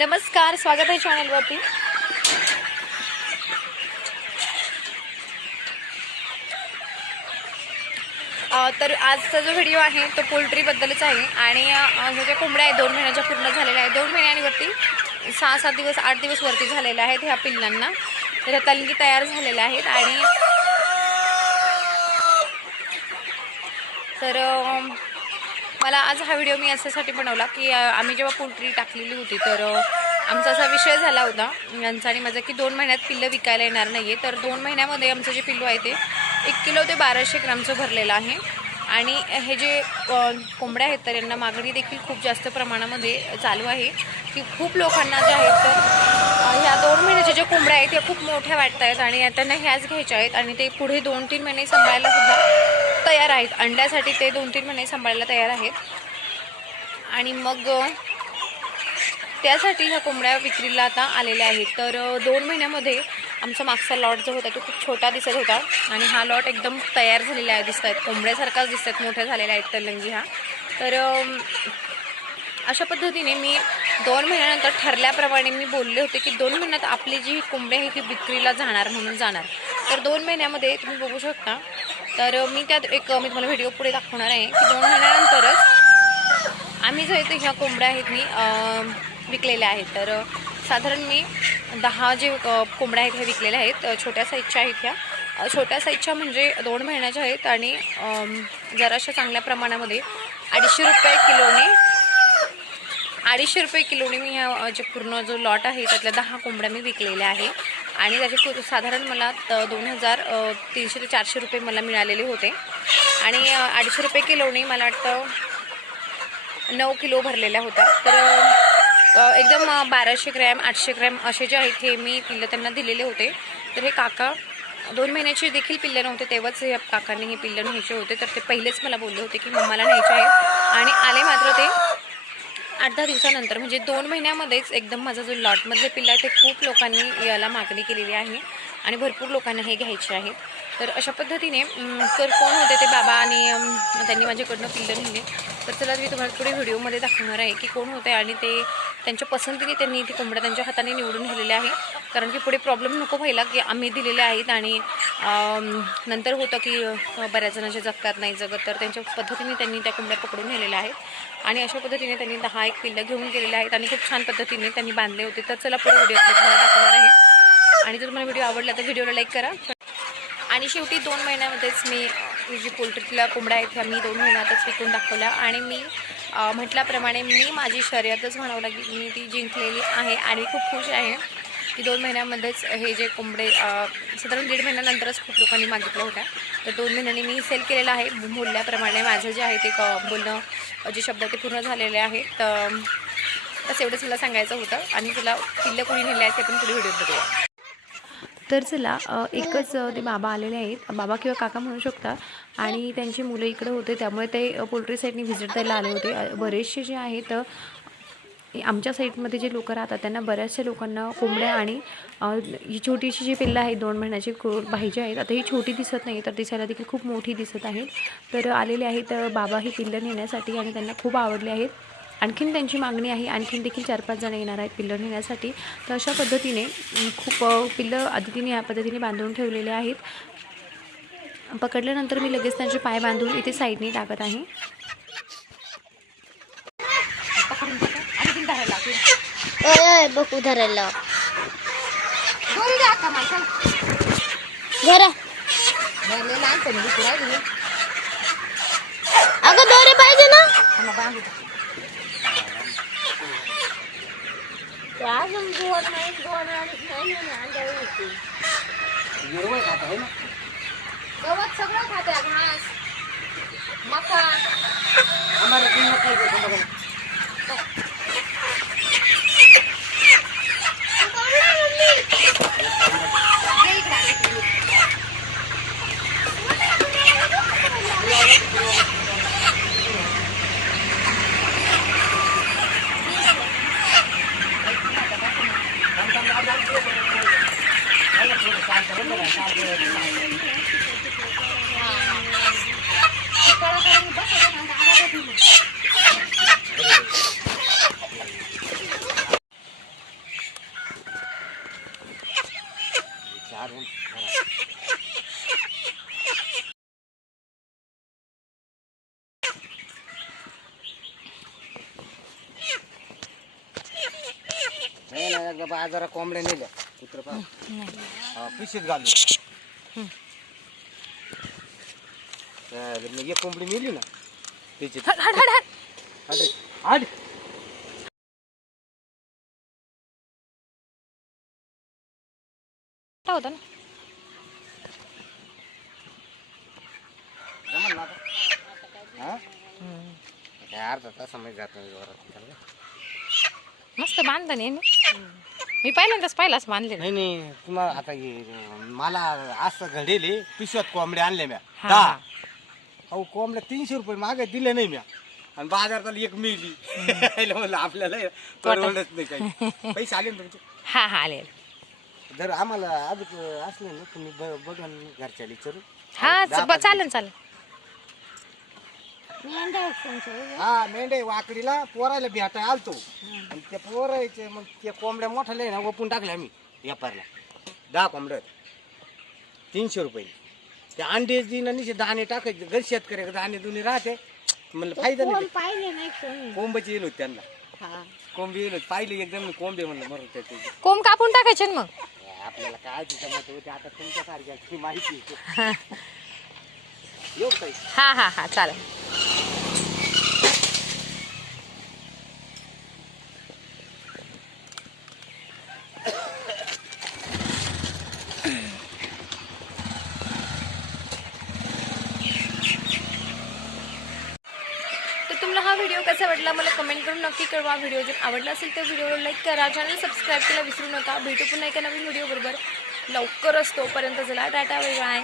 नमस्कार स्वागत आहे चॅनलवरती. तर आजचा जो व्हिडिओ आहे तो पोल्ट्रीबद्दलच आहे. आणि ह्या ज्या कोंबड्या आहेत दोन महिन्याच्या पूर्ण झालेल्या आहेत. दोन महिन्यांवरती सहा सात दिवस आठ दिवस वरती झालेल्या आहेत ह्या पिल्लांना. तर ह्या तलगी तयार झालेल्या आहेत. आणि तर मला आज हा व्हिडिओ मी याच्यासाठी बनवला की आम्ही जेव्हा पोल्ट्री टाकलेली होती तर आमचा असा विषय झाला होता यांचा आणि माझा की दोन महिन्यात पिल्लं विकायला येणार नाही आहे तर दोन महिन्यामध्ये आमचं जे पिल्लू आहे ते एक किलो ते बाराशे ग्रामचं भरलेलं आहे. आणि हे जे कोंबड्या आहेत तर यांना मागणी देखील खूप जास्त प्रमाणामध्ये चालू आहे की खूप लोकांना जे आहेत तर ह्या दोन महिन्याच्या ज्या कोंबड्या आहेत त्या खूप मोठ्या वाटत आहेत आणि त्यांना ह्याच घ्यायच्या आहेत. आणि ते पुढे दोन तीन महिने सांभाळायला सुद्धा तयार आहेत. अंड्यासाठी ते दोन तीन महिने सांभाळायला तयार आहेत. आणि मग त्यासाठी ह्या कोंबड्या विक्रीला आता आलेल्या आहेत. तर दोन महिन्यामध्ये आमचा मागचा लॉट जो होता तो खूप छोटा दिसत होता. आणि हा लॉट एकदम तयार झालेला आहे दिसत आहेत कोंबड्यासारखाच दिसत आहेत मोठ्या झालेल्या आहेत तलंगी हा तर अशा पद्धतीने मी दोन महिन्यानंतर ठरल्याप्रमाणे मी बोलले होते की दोन महिन्यात आपली जी कोंबडी आहे ती विक्रीला जाणार म्हणून जाणार. तर दोन महिन्यामध्ये तुम्ही बघू शकता तर मी त्यात एक मी तुम्हाला व्हिडिओ पुढे दाखवणार आहे की दोन महिन्यानंतरच आम्ही जो आहे ते ह्या कोंबड्या आहेत मी विकलेल्या आहेत. तर साधारण मी दहा जे कोंबड्या आहेत ह्या विकलेल्या आहेत छोट्या साईजच्या आहेत ह्या. छोट्या साईजच्या म्हणजे दोन महिन्याच्या आहेत आणि जराशा चांगल्या प्रमाणामध्ये अडीचशे रुपये किलोने अडीचशे रुपये किलोने मी ह्या जे पूर्ण जो लॉट आहे त्यातल्या दहा कोंबड्या मी विकलेल्या आहे. आणि त्याचे साधारण मला दोन हजार तीनशे ते चारशे रुपये मला मिळालेले होते. आणि अडीचशे रुपये किलोने मला वाटतं नऊ किलो भरलेल्या होत्या. तर एकदम बाराशे ग्रॅम आठशे ग्रॅम असे जे आहेत हे मी पिल्लं त्यांना दिलेले होते. तर हे काका दोन महिन्याचे देखील पिल्लं नव्हते तेव्हाच या काकांनी हे पिल्लं न्यायचे होते. तर ते पहिलेच मला बोलले होते की मम्माला न्यायचे आहे. आणि आले मात्र ते आठ दहा दिवसानंतर म्हणजे दोन महिन्यामध्येच एकदम माझा जो लॉटमधले पिल्ला आहे ते खूप लोकांनी याला मागणी केलेली आहे आणि भरपूर लोकांना हे घ्यायचे आहेत तर अशा पद्धतीने सर तर कोण होते ते बाबा आणि त्यांनी माझ्याकडनं पिल्लं नेले. तर चला मी तुम्हाला पुढे व्हिडिओमध्ये दाखवणार आहे की कोण होते आणि ते त्यांच्या पसंतीने त्यांनी ती कोंबड्या त्यांच्या हाताने निवडून नेलेल्या आहे कारण की पुढे प्रॉब्लेम नको व्हायला की आम्ही दिलेले आहेत आणि नंतर होतं की बऱ्याच जणांच्या जगतात नाही जगत. तर त्यांच्या पद्धतीने त्यांनी त्या कोंबड्या पकडून नेलेल्या आहेत. आणि अशा पद्धतीने त्यांनी दहा एक पिल्लं घेऊन गेलेले आहेत आणि खूप छान पद्धतीने त्यांनी बांधले होते. तर चला पुढे व्हिडिओ तुम्हाला दाखवणार आहे. आणि जर तुम्हाला व्हिडिओ आवडला तर व्हिडिओला लाईक करा. आणि शेवटी दोन महिन्यामध्येच मी जी पोल्ट्रीतल्या कोंबड्या आहेत ह्या मी दोन महिन्यातच विकून दाखवल्या. आणि मी म्हटल्याप्रमाणे मी माझी शर्यतच म्हणावं लागेल. मी ती जिंकलेली आहे आणि खूप खुश आहे. की दोन महिन्यामध्येच हे जे कोंबडे साधारण दीड महिन्यानंतरच खूप लोकांनी मागितल्या होत्या. तर दोन महिन्यांनी मी सेल केलेलं आहे. बोलल्याप्रमाणे माझं जे आहे ते क बोलणं जे शब्द ते पूर्ण झालेले आहेत. तर बस एवढंच मला सांगायचं होतं आणि तुला किल्लं कोणी नेले आहेत ते पण पुढे व्हिडिओ बघूया. तर चला एकच ते बाबा आलेले आहेत. बाबा किंवा काका म्हणू शकता. आणि त्यांची मुलं इकडे होते. त्यामुळे ते पोल्ट्री साईडनी व्हिजिट द्यायला आले होते. बरेचसे जे आहेत आमच्या साईडमध्ये जे लोक राहतात त्यांना बऱ्याचशा लोकांना कोंबड्या आणि ही छोटीशी जी पिल्लं आहेत दोन महिन्याची को पाहिजे आहेत आता ही छोटी दिसत नाही तर दिसायला देखील खूप मोठी दिसत आहेत तर आलेले आहेत बाबा ही पिल्लं नेण्यासाठी आणि त्यांना खूप आवडले आहेत. आणखीन त्यांची मागणी आहे आणखीन देखील चार पाच जण येणार आहेत पिल्लं नेण्यासाठी. तर अशा पद्धतीने खूप पिल्लं आदितीने या पद्धतीने बांधून ठेवलेले आहेत. पकडल्यानंतर मी लगेच त्यांचे पाय बांधून इथे साईडने टाकत आहे. बघू धरायला धरा अगं दोरे पाहिजे ना. गवत सगळं खाते घास मका. एकदा बाजारा कोंबड्या नेल्या. कुत्र पिशीत घालू मग एक कोंबडी मिली ना मोठा होता ना? जमल हा? अर्धा तासामध्ये जात नाही जोरात. त्याला. मस्त बांधता नाही मी पहिल्यांदाच पाहिलाच बांधले नाही नाही तुम्हाला आता हे मला असं घडेल पिशव्यात कोंबड्या आणल्या म्या. हा, दहा. अहो कोंबड्या तीनशे रुपये मागे दिले नाही म्या. आणि बाजारात एक मिळली म्हणलं आपल्याला परवडत नाही काही. पैसे आले ना तुमचे? हा हा आले आले. जर आम्हाला अजून असले ना तुम्ही ब- बघा ना घरच्या विचारू हा दहा च- पाच चालेल चालेल. मेंढ्या त्यांच्या. हा. मेंढे वाकडीला पोरायला भेटाय आलतो. आणि त्या पोरायचे मग त्या कोंबड्या मोठ्याला आहे ना ओपून टाकल्या आम्ही व्यापारला. दहा कोंबड्या होत्या. तीनशे रुपये. ते अंडे दिन आणि दाणे टाकायचे. घर शेतकऱ्याकडे दाणे दुनी राहते. म्हणलं फायदा कोण नाही पाहिले नाही कोणी. कोंबची येईल होती त्यांना. हा. कोंबी येईल होती. पाहिली एकदम कोंबे म्हणलं मरून त्याचे कोंब कापून टाकायचे ना मग. आपल्याला काय तिचं मत होते? आता तुमच्या सारख्या माहिती आहे. येऊ काही हा हा हा चालेल तर तुम्हाला आवडला मला कमेंट करून नक्की कळवा. व्हिडिओ जर आवडला असेल तर व्हिडिओला लाईक करा. चॅनल सबस्क्राईब केला विसरू नका. भेटू पुन्हा एका नवीन व्हिडिओ बरोबर. लवकरच तोपर्यंत चला टाटा बाय बाय